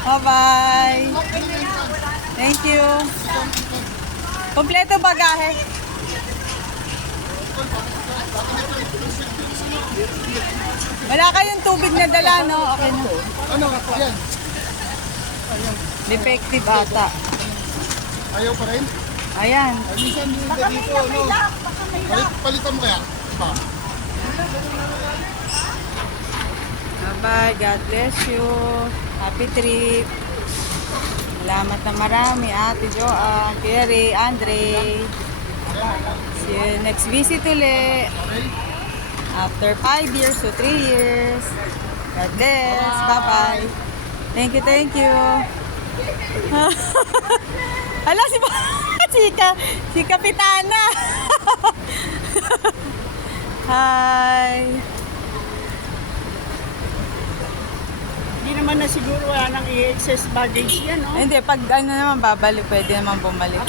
Bye-bye. Thank you. Kompleto bagahe. Wala kayong tubig na dala, no? Okay na. Ano? Yan. Defective ata. Ayaw pa rin? Ayan. Ay, minsan dito, ano? Palitan mo kaya? Pa. Bye-bye. God bless you. Happy trip. Salamat na marami, Ate Joanne, Kerry, Andre. See you next visit ulit. After 5 years to 3 years. God bless. Bye-bye. Thank you, thank you. Hala, si Kapitana. Hi. Hindi naman na siguro wala nang i-excess baggage yan, no? Hindi, pag ano naman babalik, pwede naman bumalik.